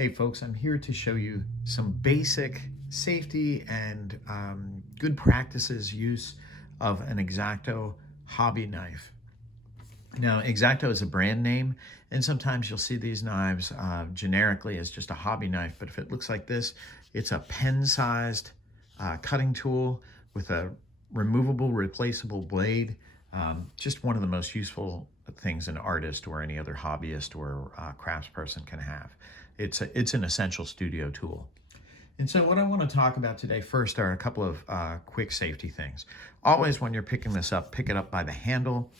Hey folks, I'm here to show you some basic safety and good practices use of an X-Acto hobby knife. Now, X-Acto is a brand name, and sometimes you'll see these knives generically as just a hobby knife, but if it looks like this, it's a pen-sized cutting tool with a removable, replaceable blade. Just one of the most useful things an artist or any other hobbyist or craftsperson can have. It's an essential studio tool. And so what I want to talk about today first are a couple of quick safety things. Always when you're picking this up, pick it up by the handle.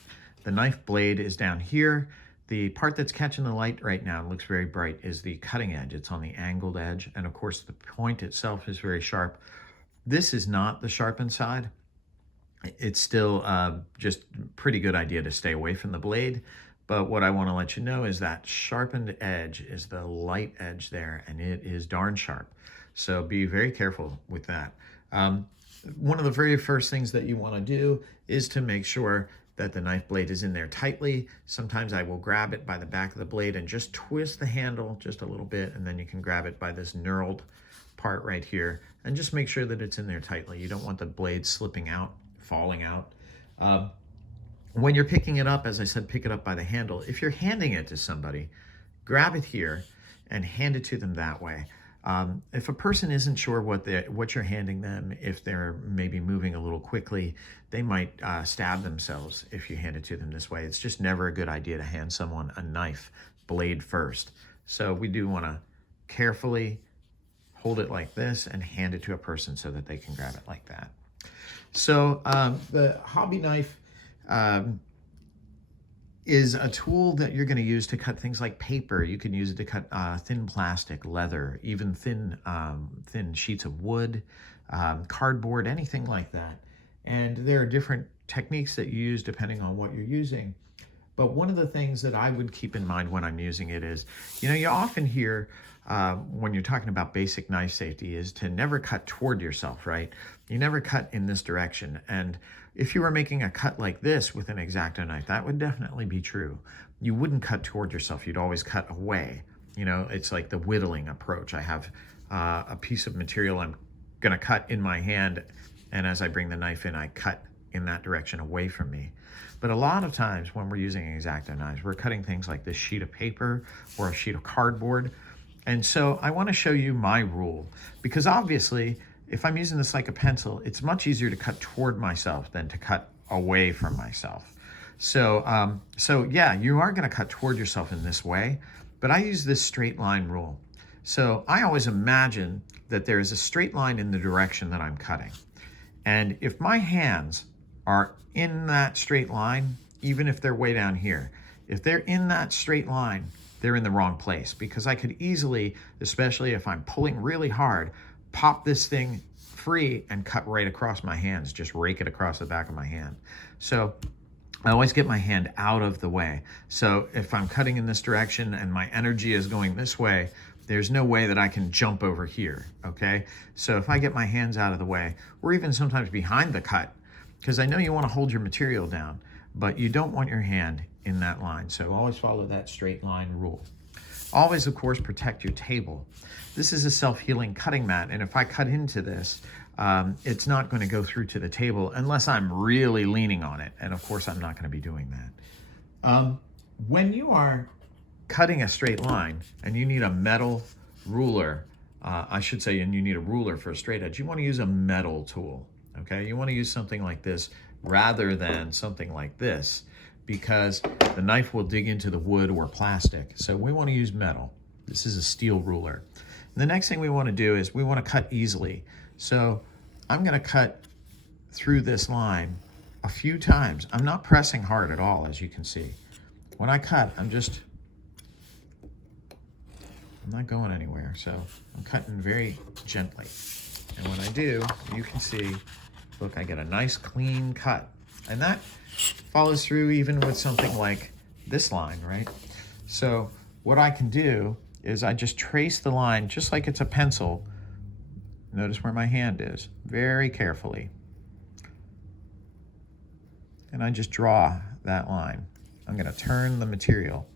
The knife blade is down here. The part that's catching the light right now, looks very bright, is the cutting edge. It's on the angled edge. And of course, the point itself is very sharp. This is not the sharpened side. It's still just pretty good idea to stay away from the blade. But what I want to let you know is that sharpened edge is the light edge there, and it is darn sharp. So be very careful with that. One of the very first things that you want to do is to make sure that the knife blade is in there tightly. Sometimes I will grab it by the back of the blade and just twist the handle just a little bit, and then you can grab it by this knurled part right here and just make sure that it's in there tightly. You don't want the blade slipping out, falling out. When you're picking it up, as I said, pick it up by the handle. If you're handing it to somebody, grab it here and hand it to them that way. If a person isn't sure what you're handing them, if they're maybe moving a little quickly, they might stab themselves if you hand it to them this way. It's just never a good idea to hand someone a knife blade first. So we do want to carefully hold it like this and hand it to a person so that they can grab it like that. So the hobby knife is a tool that you're going to use to cut things like paper. You can use it to cut thin plastic, leather, even thin sheets of wood, cardboard, anything like that. And there are different techniques that you use depending on what you're using. But one of the things that I would keep in mind when I'm using it is, you often hear when you're talking about basic knife safety is to never cut toward yourself, right? You never cut in this direction. And if you were making a cut like this with an X-Acto knife, that would definitely be true. You wouldn't cut toward yourself. You'd always cut away. It's like the whittling approach. I have a piece of material I'm going to cut in my hand, and as I bring the knife in, I cut in that direction away from me. But a lot of times when we're using X-Acto knives, we're cutting things like this sheet of paper or a sheet of cardboard. And so I want to show you my rule, because obviously if I'm using this like a pencil, it's much easier to cut toward myself than to cut away from myself. So yeah, you are going to cut toward yourself in this way, but I use this straight line rule. So I always imagine that there is a straight line in the direction that I'm cutting. And if my hands are in that straight line, even if they're way down here, if they're in that straight line, they're in the wrong place, because I could easily, especially if I'm pulling really hard, pop this thing free and cut right across my hands, just rake it across the back of my hand. So I always get my hand out of the way. So if I'm cutting in this direction and my energy is going this way, there's no way that I can jump over here, okay? So if I get my hands out of the way, or even sometimes behind the cut, because I know you want to hold your material down, but you don't want your hand in that line. So always follow that straight line rule. Always, of course, protect your table. This is a self-healing cutting mat, and if I cut into this, it's not going to go through to the table unless I'm really leaning on it, and of course I'm not going to be doing that. When you are cutting a straight line and you need a metal ruler, I should say, and you need a ruler for a straight edge, you want to use a metal tool, okay? You want to use something like this rather than something like this, because the knife will dig into the wood or plastic. So we want to use metal. This is a steel ruler. And the next thing we want to do is we want to cut easily. So I'm going to cut through this line a few times. I'm not pressing hard at all, as you can see. When I cut, I'm not going anywhere. So I'm cutting very gently. And when I do, you can see, look, I get a nice clean cut. And that follows through even with something like this line, right? So what I can do is I just trace the line just like it's a pencil. Notice where my hand is, very carefully. And I just draw that line. I'm going to turn the material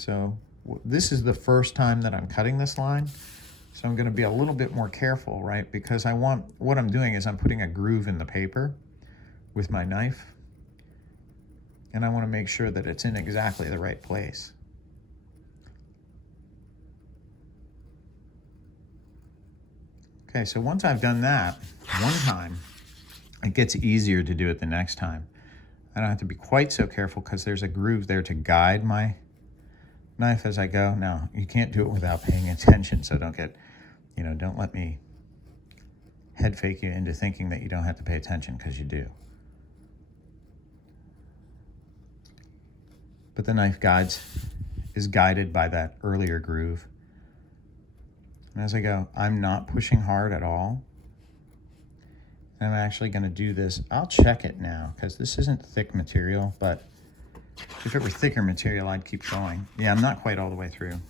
so this is the first time that I'm cutting this line. So I'm going to be a little bit more careful, right? Because what I'm doing is I'm putting a groove in the paper with my knife. And I want to make sure that it's in exactly the right place. Okay, so once I've done that one time, it gets easier to do it the next time. I don't have to be quite so careful because there's a groove there to guide my knife as I go. Now, you can't do it without paying attention, so don't get, don't let me head fake you into thinking that you don't have to pay attention, because you do. But the knife is guided by that earlier groove. And as I go, I'm not pushing hard at all. And I'm actually going to do this. I'll check it now because this isn't thick material, but if it were thicker material, I'd keep going. Yeah, I'm not quite all the way through.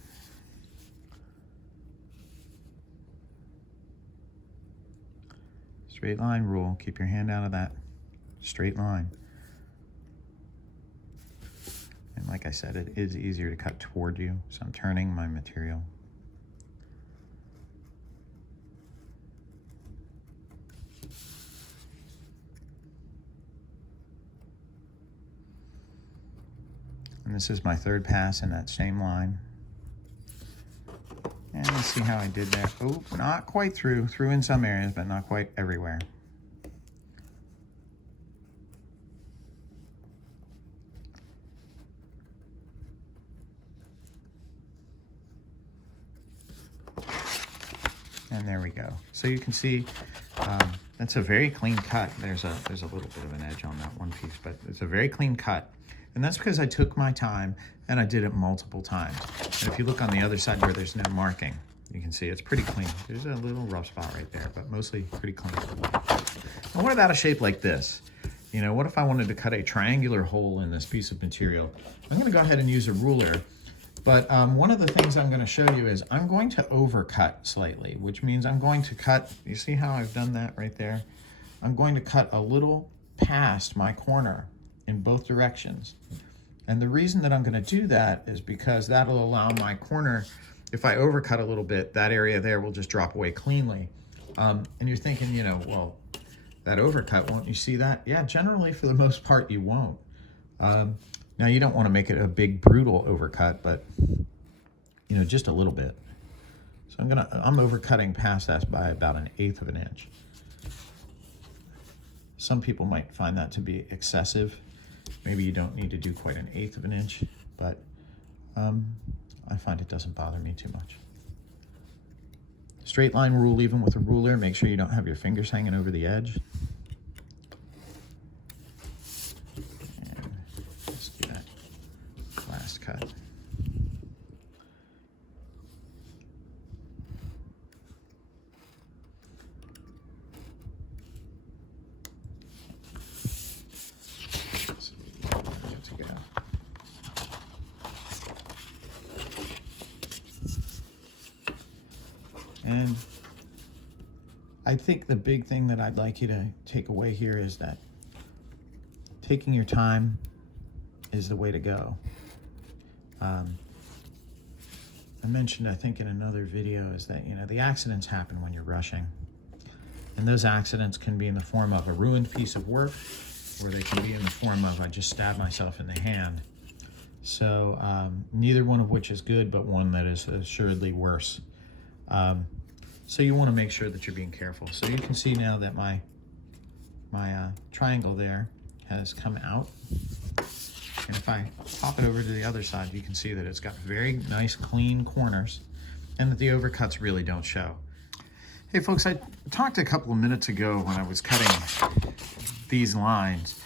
Straight line rule. Keep your hand out of that straight line. And like I said, it is easier to cut toward you, so I'm turning my material. And this is my third pass in that same line. And let's see how I did there. Oh, not quite through. Through in some areas, but not quite everywhere. And there we go. So you can see that's a very clean cut. There's a little bit of an edge on that one piece, but it's a very clean cut. And that's because I took my time and I did it multiple times. And if you look on the other side where there's no marking, you can see it's pretty clean. There's a little rough spot right there, but mostly pretty clean. And what about a shape like this? What if I wanted to cut a triangular hole in this piece of material? I'm going to go ahead and use a ruler. But one of the things I'm going to show you is I'm going to overcut slightly, which means I'm going to cut, you see how I've done that right there? I'm going to cut a little past my corner in both directions. And the reason that I'm going to do that is because that'll allow my corner, if I overcut a little bit, that area there will just drop away cleanly. And you're thinking, well, that overcut, won't you see that? Yeah, generally for the most part you won't. Now you don't want to make it a big brutal overcut, but just a little bit. So I'm overcutting past that by about 1/8 of an inch. Some people might find that to be excessive. Maybe you don't need to do quite 1/8 of an inch, but I find it doesn't bother me too much. Straight line rule, even with a ruler, make sure you don't have your fingers hanging over the edge. And let's do that last cut. And I think the big thing that I'd like you to take away here is that taking your time is the way to go. I mentioned, I think in another video, is that, the accidents happen when you're rushing. And those accidents can be in the form of a ruined piece of work, or they can be in the form of I just stabbed myself in the hand. So neither one of which is good, but one that is assuredly worse. So you want to make sure that you're being careful. So you can see now that my triangle there has come out. And if I pop it over to the other side, you can see that it's got very nice clean corners and that the overcuts really don't show. Hey folks, I talked a couple of minutes ago when I was cutting these lines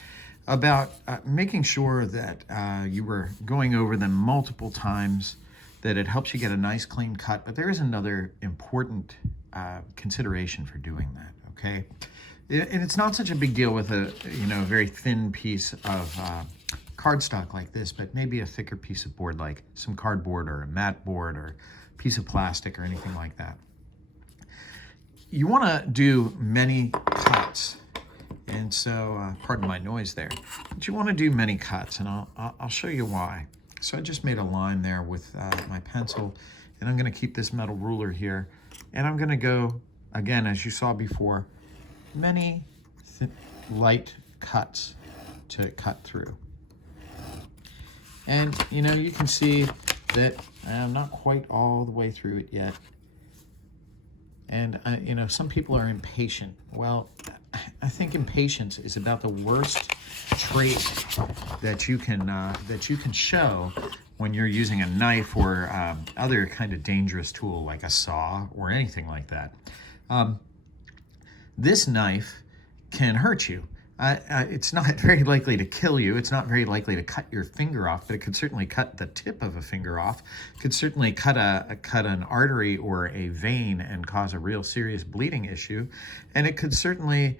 about making sure that you were going over them multiple times, that it helps you get a nice clean cut. But there is another important consideration for doing that, okay? And it's not such a big deal with a very thin piece of cardstock like this, but maybe a thicker piece of board like some cardboard or a mat board or a piece of plastic or anything like that. You want to do many cuts. And so, pardon my noise there, but you want to do many cuts, and I'll show you why. So I just made a line there with my pencil, and I'm going to keep this metal ruler here, and I'm going to go, again, as you saw before, many light cuts to cut through. And, you know, you can see that I'm not quite all the way through it yet. And, you know, some people are impatient. Well, I think impatience is about the worst trait that you can show when you're using a knife or other kind of dangerous tool like a saw or anything like that. This knife can hurt you. It's not very likely to kill you. It's not very likely to cut your finger off, but it could certainly cut the tip of a finger off. It could certainly cut an artery or a vein and cause a real serious bleeding issue. And it could certainly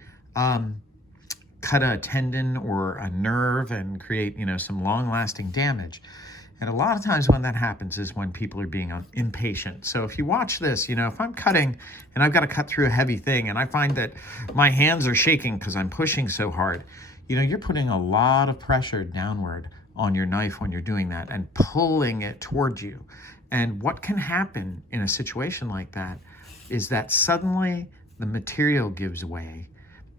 cut a tendon or a nerve and create, you know, some long-lasting damage. And a lot of times when that happens is when people are being impatient. So if you watch this, you know, if I'm cutting and I've got to cut through a heavy thing and I find that my hands are shaking because I'm pushing so hard, you know, you're putting a lot of pressure downward on your knife when you're doing that and pulling it towards you. And what can happen in a situation like that is that suddenly the material gives way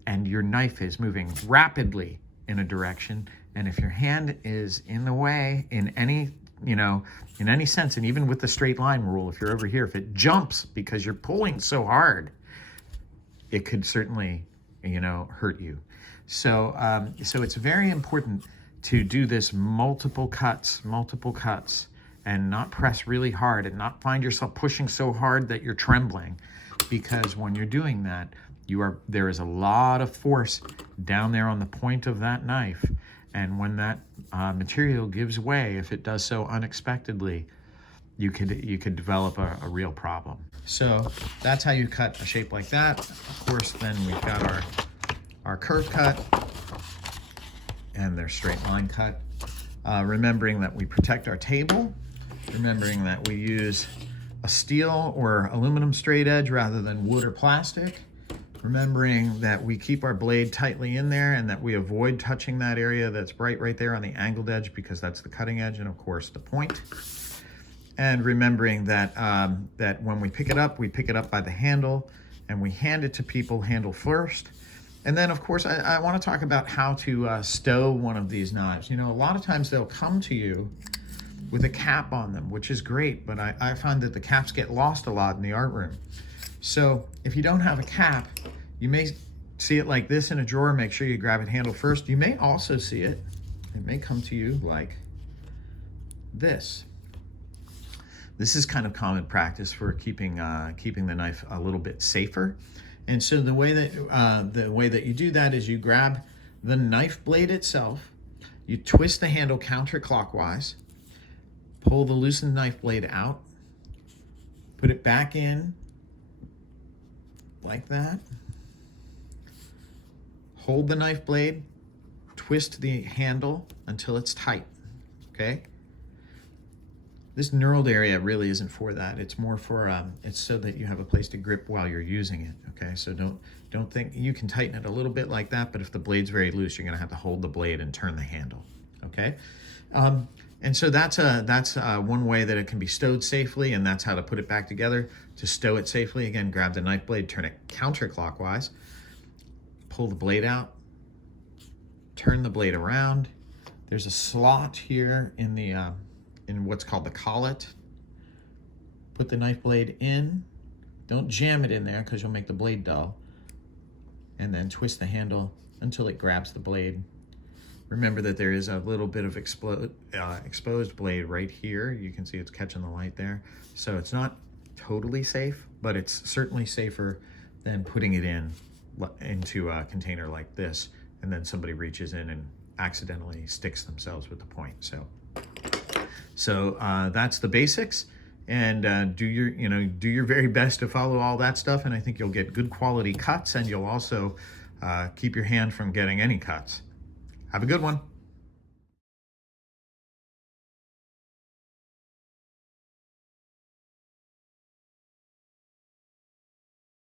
and your knife is moving rapidly in a direction. And if your hand is in the way in any, you know, in any sense, and even with the straight line rule, if you're over here, if it jumps because you're pulling so hard, it could certainly, you know, hurt you. So, so it's very important to do this multiple cuts, and not press really hard and not find yourself pushing so hard that you're trembling, because when you're doing that, there is a lot of force down there on the point of that knife. And when that material gives way, if it does so unexpectedly, you could develop a real problem. So that's how you cut a shape like that. Of course, then we've got our curve cut and their straight line cut. Remembering that we protect our table, remembering that we use a steel or aluminum straight edge rather than wood or plastic. Remembering that we keep our blade tightly in there and that we avoid touching that area that's right there on the angled edge, because that's the cutting edge and of course the point. And remembering that that when we pick it up by the handle and we hand it to people handle first. And then of course I want to talk about how to stow one of these knives. You know, a lot of times they'll come to you with a cap on them, which is great, but I find that the caps get lost a lot in the art room. So if you don't have a cap, you may see it like this in a drawer. Make sure you grab it handle first. You may also see it may come to you like this. This is kind of common practice for keeping the knife a little bit safer. And so the way that you do that is you grab the knife blade itself, you twist the handle counterclockwise, pull the loosened knife blade out, put it back in like that. Hold the knife blade, twist the handle until it's tight, okay? This knurled area really isn't for that. It's more for, it's so that you have a place to grip while you're using it, okay? So don't think, you can tighten it a little bit like that, but if the blade's very loose, you're gonna have to hold the blade and turn the handle, okay? And so that's one way that it can be stowed safely, and that's how to put it back together. To stow it safely, again, grab the knife blade, turn it counterclockwise, pull the blade out, turn the blade around. There's a slot here in the in what's called the collet. Put the knife blade in. Don't jam it in there because you'll make the blade dull. And then twist the handle until it grabs the blade. Remember that there is a little bit of exposed blade right here. You can see it's catching the light there. So it's not totally safe, but it's certainly safer than putting it into a container like this, and then somebody reaches in and accidentally sticks themselves with the point. So that's the basics, and do your very best to follow all that stuff, and I think you'll get good quality cuts, and you'll also keep your hand from getting any cuts. Have a good one.